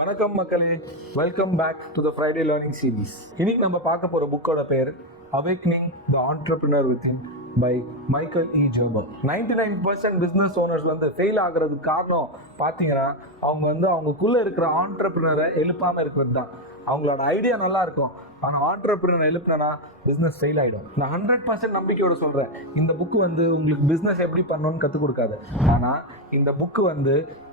வணக்கம் மக்களே, welcome back to the Friday learning series. இன்னைக்கு நம்ம பார்க்க போற புக்கோட பேர் awakening the entrepreneur within by Michael E Gerber. 99% business owners fail ஆகுறதுக்கு காரணம் பார்த்தீங்கன்னா அவங்களுக்குள்ள இருக்கிற ஆண்டர்பிரினரை எழுப்பாம இருக்கிறது தான். அவங்களோட ஐடியா நல்லா இருக்கும், ஆனால் ஆண்டர்பிரினர் எழுப்புனா பிஸ்னஸ் ஃபெயில் ஆகிடும். நான் 100% நம்பிக்கையோட சொல்கிறேன், இந்த புக்கு உங்களுக்கு பிஸ்னஸ் எப்படி பண்ணணும்னு கற்றுக் கொடுக்காது. ஆனால் இந்த புக்கு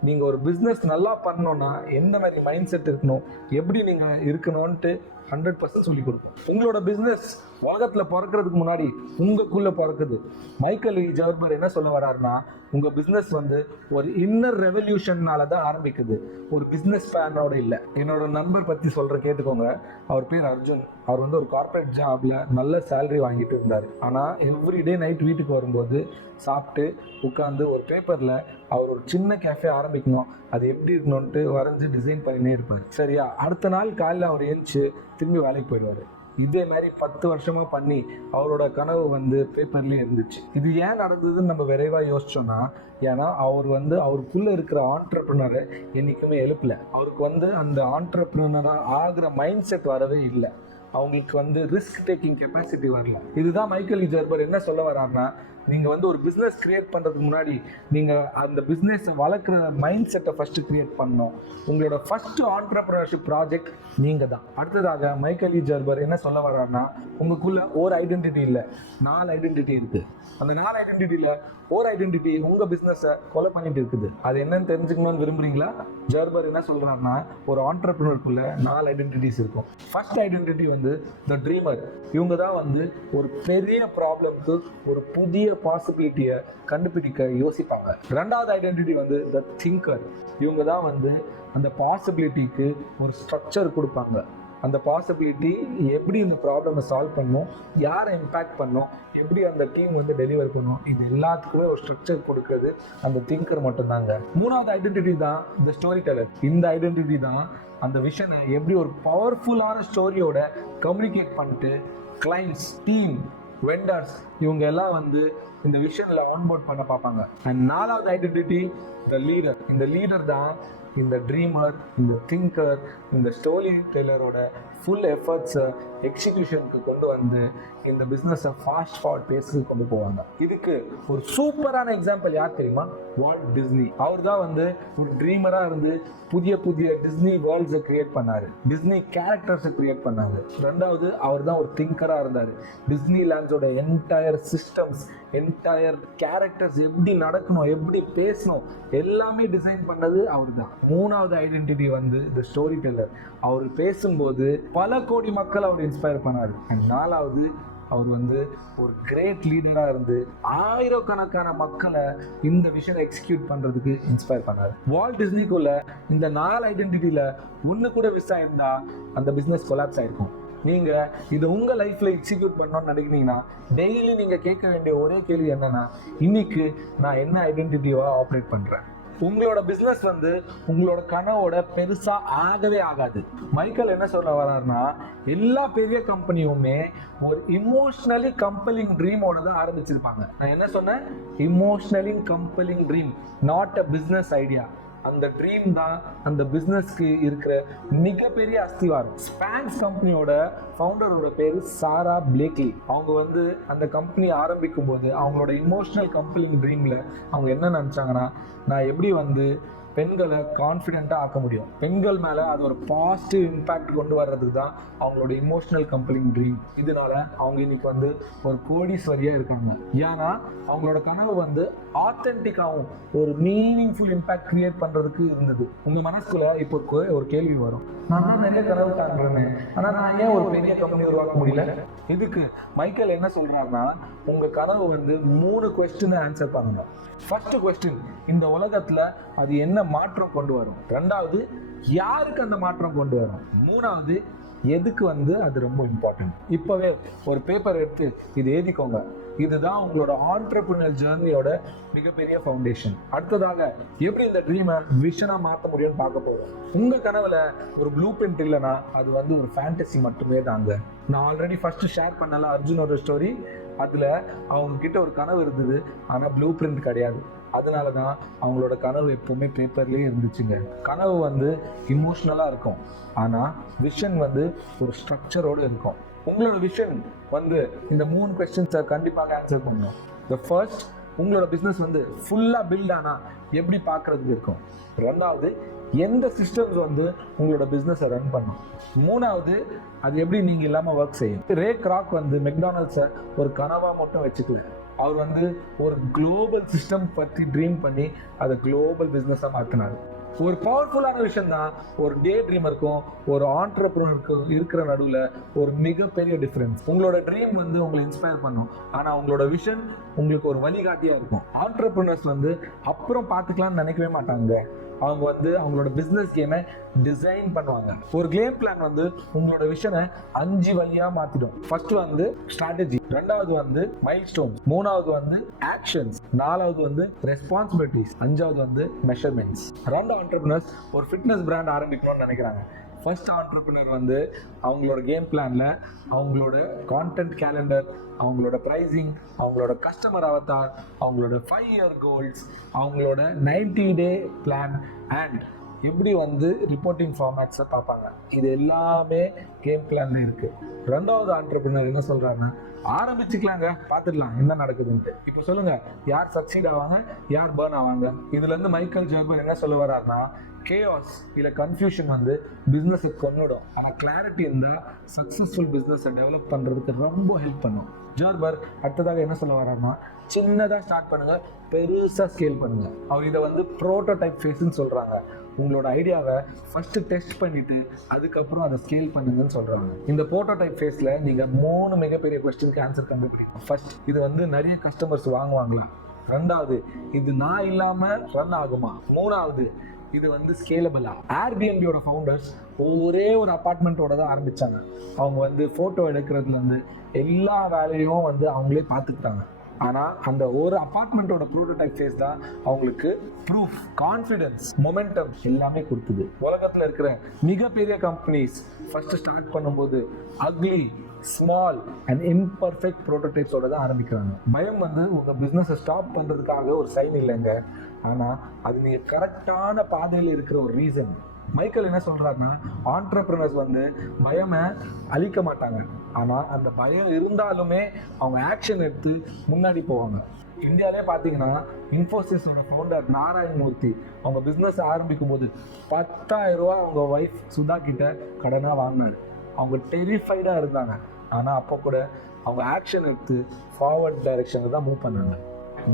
நீங்கள் ஒரு பிஸ்னஸ் நல்லா பண்ணணும்னா எந்த மாதிரி மைண்ட் செட் இருக்கணும், எப்படி நீங்கள் இருக்கணும்ன்ட்டு 100% சொல்லி கொடுக்கும். உங்களோட பிஸ்னஸ் உலகத்தில் பிறக்கிறதுக்கு முன்னாடி உங்களுக்குள்ளே பிறக்குது. மைக்கேல் இ ஜெர்பர் என்ன சொல்ல வர்றாருன்னா, உங்கள் பிஸ்னஸ் ஒரு இன்னர் ரெவல்யூஷன்னால தான் ஆரம்பிக்குது, ஒரு பிஸ்னஸ் பிளானோட இல்லை. என்னோட நண்பர் பற்றி சொல்கிறேன், கேட்டுக்கோங்க. அவர் பேர் அர்ஜுன். அவர் ஒரு கார்பரேட் ஜாப்ல நல்ல சேலரி வாங்கிட்டு இருந்தார். ஆனால் எவ்ரிடே நைட் வீட்டுக்கு வரும்போது சாப்பிட்டு உட்காந்து ஒரு பேப்பரில் அவர் ஒரு சின்ன கேஃபே ஆரம்பிக்கணும், அது எப்படி இருக்கணும்ட்டு வரைஞ்சி டிசைன் பண்ணினே இருப்பார். சரியா, அடுத்த நாள் காலையில் அவர் எழுந்துச்சு திரும்பி வேலைக்கு போயிடுவார். இதே மாதிரி 10 வருஷமா பண்ணி அவரோட கனவு பேப்பர்லேயே இருந்துச்சு. இது ஏன் நடந்ததுன்னு நம்ம விரைவாக யோசிச்சோம்னா, ஏன்னா அவருக்குள்ள இருக்கிற ஆண்டர்பிரினரை என்னைக்குமே எழுப்பல. அவருக்கு அந்த ஆண்டர்பிரினராக ஆகிற மைண்ட் செட் வரவே இல்லை. அவங்களுக்கு ரிஸ்க் டேக்கிங் கெப்பாசிட்டி வரல. இதுதான் மைக்கேல் இ ஜெர்பர் என்ன சொல்ல வர்றாருன்னா, நீங்கள் ஒரு பிஸ்னஸ் கிரியேட் பண்ணுறதுக்கு முன்னாடி நீங்கள் அந்த பிஸ்னஸை வளர்க்குற மைண்ட் செட்டை ஃபஸ்ட்டு கிரியேட் பண்ணணும். உங்களோட ஃபஸ்ட்டு ஆண்டர்பிரினர்ஷிப் ப்ராஜெக்ட் நீங்கள் தான். அடுத்ததாக மைக்கேல் இ ஜெர்பர் என்ன சொல்ல வர்றாருன்னா, உங்களுக்குள்ள ஒரு ஐடென்டிட்டி இல்லை, 4 ஐடென்டிட்டி இருக்குது. அந்த 4 ஐடென்டிட்டியில் ஒரு ஐடென்டிட்டி உங்கள் பிஸ்னஸை கொலை பண்ணிட்டு இருக்குது. அது என்னன்னு தெரிஞ்சுக்கணும்னு விரும்புறீங்களா? ஜெர்பர் என்ன சொல்கிறாருன்னா, ஒரு ஆண்டர்பிரினருக்குள்ள 4 ஐடென்டிட்டிஸ் இருக்கும். ஃபர்ஸ்ட் ஐடென்டிட்டி த ட்ரீமர். இவங்க தான் ஒரு பெரிய ப்ராப்ளம்க்கு ஒரு புதிய பாசிபிலிட்டியை கண்டுபிடிக்க யோசிப்பாங்க. ரெண்டாவது ஐடென்டிட்டி த திங்கர். இவங்க தான் அந்த பாசிபிலிட்டிக்கு ஒரு ஸ்ட்ரக்சர் கொடுப்பாங்க. அந்த பாசிபிலிட்டி எப்படி இந்த ப்ராப்ளமை சால்வ் பண்ணணும், யாரை இம்பேக்ட் பண்ணணும், எப்படி அந்த டீம் டெலிவர் பண்ணணும், இது எல்லாத்துக்குமே ஒரு ஸ்ட்ரக்சர் கொடுக்குறது அந்த திங்கர் மட்டும்தாங்க. மூணாவது ஐடென்டிட்டி தான் த ஸ்டோரி டெல்லர். இந்த ஐடென்டிட்டி தான் அந்த விஷனை எப்படி ஒரு பவர்ஃபுல்லான ஸ்டோரியோட கம்யூனிகேட் பண்ணிட்டு கிளைண்ட்ஸ், டீம், வெண்டர்ஸ் இவங்க எல்லாம் இந்த விஷனில் ஆன்போர்ட் பண்ண பார்ப்பாங்க. அண்ட் நாலாவது ஐடென்டிட்டி த லீடர். இந்த லீடர் தான் இந்த ட்ரீமர், இந்த திங்கர், இந்த ஸ்டோரி டெல்லரோட ஃபுல் எஃபர்ட்ஸை எக்ஸிக்யூஷனுக்கு கொண்டு இந்த பிஸ்னஸை ஃபாஸ்ட் ஃபார்வர்ட் பேஸுக்கு கொண்டு போவாங்க. இதுக்கு ஒரு சூப்பரான எக்ஸாம்பிள் யார் தெரியுமா? Walt Disney. அவர் தான் ஒரு ட்ரீமராக இருந்து புதிய புதிய டிஸ்னி வேர்ல்ட்ஸை கிரியேட் பண்ணாரு, டிஸ்னி கேரக்டர்ஸை கிரியேட் பண்ணாரு. ரெண்டாவது அவர் தான் ஒரு திங்கராக இருந்தார். டிஸ்னி லேண்ட்ஸோட என்டையர் சிஸ்டம்ஸ், என்டையர் கேரக்டர்ஸ் எப்படி நடக்கணும், எப்படி பேசணும் எல்லாமே டிசைன் பண்ணது அவர் தான். மூணாவது ஐடென்டிட்டி த ஸ்டோரி டெல்லர். அவர் பேசும்போது பல கோடி மக்கள் அவர் இன்ஸ்பயர் பண்ணாரு. அண்ட் நாலாவது அவர் ஒரு கிரேட் லீடராக இருந்து ஆயிரக்கணக்கான மக்களை இந்த விஷயம் எக்ஸிக்யூட் பண்றதுக்கு இன்ஸ்பயர் பண்ணாரு. வால்ட் டிஸ்னிக்குள்ள இந்த 4 ஐடென்டிட்டியில ஒன்று கூட மிஸ் ஆயிருந்தா அந்த பிஸ்னஸ் கொலாப்ஸ் ஆயிருக்கும். நீங்க இதை உங்க லைஃப்ல எக்ஸிக்யூட் பண்ணணும்னு நினைக்கிறீங்கன்னா டெய்லி நீங்க கேட்க வேண்டிய ஒரே கேள்வி என்னன்னா, இன்னைக்கு நான் என்ன ஐடென்டிட்டிவா ஆப்ரேட் பண்றேன்? உங்களோட பிஸ்னஸ் உங்களோட கனவோட பெருசா ஆகவே ஆகாது. மைக்கேல் என்ன சொல்ல வர்றாருன்னா, எல்லா பெரிய கம்பெனியுமே ஒரு இமோஷனலி கம்பெலிங் ட்ரீமோட தான் ஆரம்பிச்சிருப்பாங்க. நான் என்ன சொன்னேன்? Emotionally compelling dream, not a business idea. அந்த ட்ரீம் தான் அந்த பிஸ்னஸ்க்கு இருக்கிற மிகப்பெரிய அஸ்திவாரம். ஸ்பான்ஸ் கம்பெனியோட ஃபவுண்டரோட பேரு சாரா பிளேக்லி. அவங்க அந்த கம்பெனி ஆரம்பிக்கும் போது அவங்களோட இமோஷனல் கம்பெலிங் ட்ரீம்ல அவங்க என்ன நினைச்சாங்கன்னா, நான் எப்படி பெண்களை கான்ஃபிடென்ட்டாக ஆக்க முடியும், பெண்கள் மேலே அது ஒரு பாசிட்டிவ் இம்பேக்ட் கொண்டு வர்றதுக்கு தான் அவங்களோட இமோஷனல் கம்பெலிங் ட்ரீம். இதனால அவங்க இன்னைக்கு ஒரு கோடீஸ்வரியாக இருக்காங்க. ஏன்னா அவங்களோட கனவு ஆத்தென்டிக்காகவும் ஒரு மீனிங்ஃபுல் இம்பேக்ட் கிரியேட் பண்ணுறதுக்கு இருந்தது. உங்கள் மனசுக்குள்ள இப்போ ஒரு கேள்வி வரும், நான் தான் நிறைய கனவு காண்றேன்னு, ஆனால் நான் ஏன் ஒரு பெரிய கம்பெனி உருவாக்க முடியல? இதுக்கு மைக்கேல் என்ன சொல்றாருன்னா, உங்கள் கனவு 3 கொஸ்டினை ஆன்சர் பண்ணுங்க. ஃபர்ஸ்ட் கொஸ்டின், இந்த உலகத்துல அது என்ன மாற்றம் கொண்டு வரும்? ரெண்டாவது, யாருக்கு அந்த மாற்றம் கொண்டு வரும்? மூணாவது, எதுக்கு அது ரொம்ப இம்பார்ட்டன்ட்? இப்பவே ஒரு பேப்பர் எடுத்து இது எழுதிக்கோங்க. இதுதான் உங்களோட ஆண்டர்பிரினியர் ஜர்னியோட மிகப்பெரிய ஃபவுண்டேஷன். அடுத்ததாக எப்படி இந்த ட்ரீமை விஷனா மாற்ற முடியும்னு பார்க்க போறோம். உங்க கனவுல ஒரு ப்ளூ பிரிண்ட் இல்லைன்னா அது வந்து ஒரு ஃபேண்டசி மட்டுமே தாங்க. நான் ஆல்ரெடி ஃபர்ஸ்ட் ஷேர் பண்ணல அர்ஜுனோட ஸ்டோரி. அதுல அவங்க கிட்ட ஒரு கனவு இருந்தது, ஆனா ப்ளூ பிரிண்ட் கிடையாது. அதனாலதான் அவங்களோட கனவு எப்பவுமே பேப்பர்லயே இருந்துச்சுங்க. கனவு வந்து இமோஷனலா இருக்கும், ஆனா விஷன் வந்து ஒரு ஸ்ட்ரக்சரோட இருக்கும். உங்களோட விஷன் வந்து இந்த 3 கொஸ்டின்ஸை கண்டிப்பாக ஆன்சர் பண்ணணும். த ஃபர்ஸ்ட், உங்களோட பிசினஸ் வந்து ஃபுல்லா பில்ட் ஆனா எப்படி பார்க்கறதுக்கு இருக்கும். ரெண்டாவது, எந்த சிஸ்டம்ஸ் வந்து உங்களோட பிசினஸை ரன் பண்ணும். மூணாவது, அது எப்படி நீங்க இல்லாம ஒர்க் செய்யும். ரே கிராக் வந்து மெக்டானல்ட்ஸை ஒரு கனவா மட்டும் வச்சுக்கல, அவர் வந்து ஒரு குளோபல் சிஸ்டம் பற்றி ட்ரீம் பண்ணி அதை குளோபல் பிசினஸா மாற்றினார். ஒரு பவர்ஃபுல்லான விஷயம் தான் ஒரு டே ட்ரீமருக்கும் ஒரு ஆண்டர்பிரினருக்கும் இருக்கிற நடுவில் ஒரு மிகப்பெரிய டிஃபரன்ஸ். உங்களோட ட்ரீம் வந்து உங்களை இன்ஸ்பயர் பண்ணும், ஆனால் உங்களோட விஷன் உங்களுக்கு ஒரு வழிகாட்டியா இருக்கும். ஆண்டர்பிரினர்ஸ் வந்து அப்புறம் பார்த்துக்கலாம்னு நினைக்கவே மாட்டாங்க. அவங்க வந்து அவங்களோட பிசினஸ் கேமை டிசைன் பண்ணுவாங்க. ஒரு கேம் பிளான் வந்து உங்களோட விஷனை 5 வழியா மாத்திடும். ஃபர்ஸ்ட் வந்து ஸ்ட்ராட்டஜி, ரெண்டாவது வந்து மைல்ஸ்டோன்ஸ், மூணாவது வந்து ஆக்ஷன்ஸ், நாலாவது வந்து ரெஸ்பான்சிபிலிட்டிஸ், அஞ்சாவது வந்து மெஷர்மெண்ட்ஸ். ரெண்டு ஆண்டர்பிரினர்ஸ் ஒரு ஃபிட்னஸ் பிராண்ட் ஆரம்பிக்கணும்னு நினைக்கிறாங்க. ஃபர்ஸ்ட் ஆண்டர்பிரினர் வந்து அவங்களோட கேம் பிளான்ல அவங்களோட கான்டென்ட் கேலண்டர், அவங்களோட ப்ரைசிங், அவங்களோட கஸ்டமர் அவதார், அவங்களோட 5 இயர் கோல்ஸ், அவங்களோட 90 டே பிளான் அண்ட் எப்படி வந்து ரிப்போர்ட்டிங் ஃபார்மேட்ஸை பார்ப்பாங்க. இது எல்லாமே கேம் பிளான்ல இருக்கு. ரெண்டாவது ஆண்டர்பிரினர் என்ன சொல்றாங்க, ஆரம்பிச்சுக்கலாங்க, பார்த்துடலாம் என்ன நடக்குதுன்ட்டு. இப்போ சொல்லுங்க, யார் சக்சீட் ஆவாங்க, யார் பர்ன் ஆவாங்க. இதுல இருந்து மைக்கேல் ஜெர்பர் என்ன சொல்ல வர்றாருன்னா, கேஆஸ் இல்ல கன்ஃபியூஷன் வந்து பிசினஸை கொன்னுடும், ஆனால் கிளாரிட்டி இருந்தால் சக்சஸ்ஃபுல் பிசினஸை டெவலப் பண்றதுக்கு ரொம்ப ஹெல்ப் பண்ணும். ஜெர்பர் அடுத்ததாக என்ன சொல்ல வர்றாருன்னா, சின்னதாக ஸ்டார்ட் பண்ணுங்க, பெருசாக ஸ்கேல் பண்ணுங்க. அவர் இதை வந்து ப்ரோட்டோடைப் ஃபேஸ்ன்னு சொல்றாங்க. உங்களோட ஐடியாவை ஃபர்ஸ்ட் டெஸ்ட் பண்ணிட்டு அதுக்கப்புறம் அதை ஸ்கேல் பண்ணுங்கன்னு சொல்றாங்க. இந்த ப்ரோட்டோடைப் ஃபேஸ்ல நீங்க 3 மிகப்பெரிய கொஸ்டினுக்கு ஆன்சர் கண்டுபிடிக்கணும். ஃபர்ஸ்ட், இது வந்து நிறைய கஸ்டமர்ஸ் வாங்குவாங்களா. ரெண்டாவது, இது நான் இல்லாம ரன் ஆகுமா. மூணாவது, இது வந்து ஸ்கேலபிளா. ஏர்பிஎன்பியோட ஃபவுண்டர்ஸ் ஒரே ஒரு அபார்ட்மெண்ட்டோட தான் ஆரம்பிச்சாங்க. அவங்க வந்து போட்டோ எடுக்கிறதுல இருந்து எல்லா வேலையும் வந்து அவங்களே பார்த்துக்கிட்டாங்க. ஆனால் அந்த ஒரு அபார்ட்மெண்ட்டோட ப்ரோட்டோடைப் ஃபேஸ் தான் அவங்களுக்கு ப்ரூஃப், கான்ஃபிடன்ஸ், மொமெண்டம் எல்லாமே கொடுத்தது. உலகத்தில் இருக்கிற மிகப்பெரிய கம்பெனிஸ் ஃபர்ஸ்ட் ஸ்டார்ட் பண்ணும்போது அக்லி, ஸ்மால் அண்ட் இம்பர்ஃபெக்ட் ப்ரோட்டோடைப்ஸோட தான் ஆரம்பிக்கிறாங்க. பயம் வந்து உங்கள் பிஸ்னஸை ஸ்டாப் பண்ணுறதுக்காக ஒரு சைன் இல்லைங்க, ஆனால் அது நீங்கள் கரெக்டான பாதையில் இருக்கிற ஒரு ரீசன். மைக்கேல் என்ன சொல்றாருன்னா, ஆண்டர்பிரினர்ஸ் வந்து பயமை அழிக்க மாட்டாங்க, ஆனா அந்த பயம் இருந்தாலுமே அவங்க ஆக்ஷன் எடுத்து முன்னாடி போவாங்க. இந்தியாவிலே பார்த்தீங்கன்னா இன்ஃபோசிஸோட ஃபவுண்டர் நாராயண் மூர்த்தி அவங்க பிஸ்னஸ் ஆரம்பிக்கும் போது 10,000 ரூபா அவங்க ஒய்ஃப் சுதா கிட்ட கடனாக வாங்கினாரு. அவங்க டெரிஃபைடாக இருந்தாங்க, ஆனால் அப்போ கூட அவங்க ஆக்ஷன் எடுத்து ஃபார்வர்ட் டைரக்ஷனுக்கு தான் மூவ் பண்ணாங்க.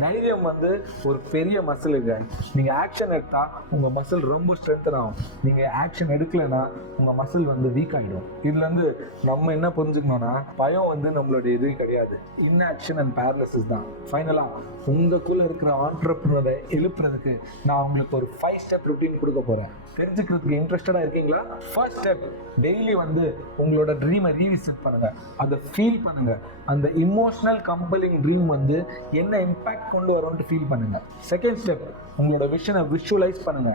தைரியம் வந்து ஒரு பெரிய மசிலுங்க. நீங்க ஆக்ஷன் எடுத்தா உங்க மசில் ரொம்ப ஸ்ட்ரென்தன் ஆகும். நீங்க ஆக்ஷன் எடுக்கலைன்னா உங்க மசில் வந்து வீக் ஆகிடும். இதுல இருந்து நம்ம என்ன புரிஞ்சுக்கணும்னா, பயம் வந்து நம்மளுடைய இது கிடையாது, இன்ஆக்ஷன் அண்ட் பேரலிசிஸ் தான். ஃபைனலா உங்களுக்குள்ள இருக்கிற ஆண்டர்பிரினரை எழுப்புறதுக்கு நான் உங்களுக்கு ஒரு 5 ஸ்டெப் ரொட்டீன் கொடுக்க போறேன். தெரிஞ்சுக்கிறதுக்கு இன்ட்ரெஸ்டடா இருக்கீங்களா? ஃபர்ஸ்ட் ஸ்டெப், டெய்லி வந்து உங்களோட ட்ரீமை ரீவிசிட் பண்ணுங்க, அதை ஃபீல் பண்ணுங்க. அந்த இமோஷனல் கம்பெலிங் ட்ரீம் வந்து என்ன இம்பாக்ட் கொண்டு வரும்னு ஃபீல் பண்ணுங்க. செகண்ட் ஸ்டெப், உங்களோட விஷனை விஷுவலைஸ் பண்ணுங்க.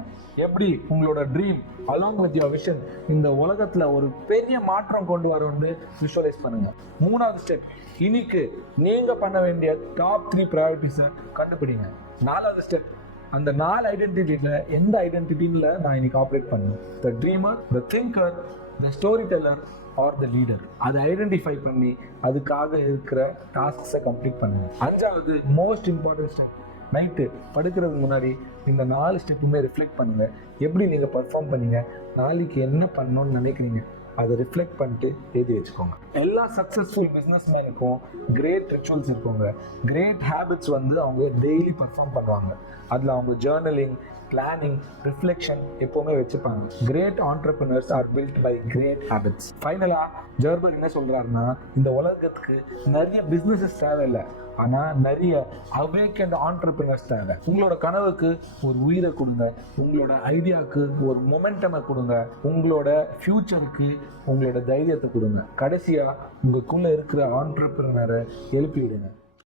எப்படி உங்களோட dream along with your vision இந்த உலகத்துல ஒரு பெரிய மாற்றம் கொண்டு வரும்னு விஷுவலைஸ் பண்ணுங்க. மூணாவது ஸ்டெப், இன்னைக்கு நீங்க பண்ண வேண்டிய டாப் 3 ப்ரையாரிட்டிஸை கண்டுபிடிங்க. நாலாவது ஸ்டெப், அந்த 4 ஐடென்டிட்டியில எந்த ஐடென்டிட்டியில நான் இன்னைக்கு ஆப்ரேட் பண்ணுவேன். The dreamer, the thinker, the storyteller or the leader. அதை ஐடென்டிஃபை பண்ணி அதுக்காக இருக்கிற டாஸ்க்ஸை கம்ப்ளீட் பண்ணுங்க. அஞ்சாவது மோஸ்ட் இம்பார்ட்டன்ட் ஸ்டெப், நைட்டு படுக்கிறதுக்கு முன்னாடி இந்த 4 ஸ்டெப்புமே ரிஃப்ளெக்ட் பண்ணுங்க. எப்படி நீங்க பர்ஃபார்ம் பண்ணீங்க, நாளைக்கு என்ன பண்ணணும்னு நினைக்கிறீங்க, அதை ரிஃப்ளெக்ட் பண்ணிட்டு எழுதி வச்சுக்கோங்க. எல்லா சக்ஸஸ்ஃபுல் பிஸ்னஸ் மேனுக்கும் கிரேட் ரிச்சுவல்ஸ் இருக்குங்க. கிரேட் ஹேபிட்ஸ் வந்து அவங்க டெய்லி பர்ஃபார்ம் பண்ணுவாங்க. அதில் அவங்க ஜேர்னலிங், பிளானிங், ரிஃப்ளெக்ஷன் எப்பவுமே வச்சுப்பாங்க. Great entrepreneurs are built by great habits. ஃபைனலா ஜெர்பர் என்ன சொல்றாருன்னா, இந்த உலகத்துக்கு நிறைய பிசினஸஸ் தேவையில்லை, ஆனா நிறைய அவேக்கன்ட் ஆண்டர்பிரினர்ஸ் தேவை. உங்களோட கனவுக்கு ஒரு உயிரை கொடுங்க, உங்களோட ஐடியாவுக்கு ஒரு மொமெண்டமை கொடுங்க, உங்களோட ஃபியூச்சருக்கு உங்களோட தைரியத்தை கொடுங்க. கடைசியா உங்களுக்குள்ள இருக்கிற ஆண்டர்பிரினரை எழுப்பிவிடுங்க.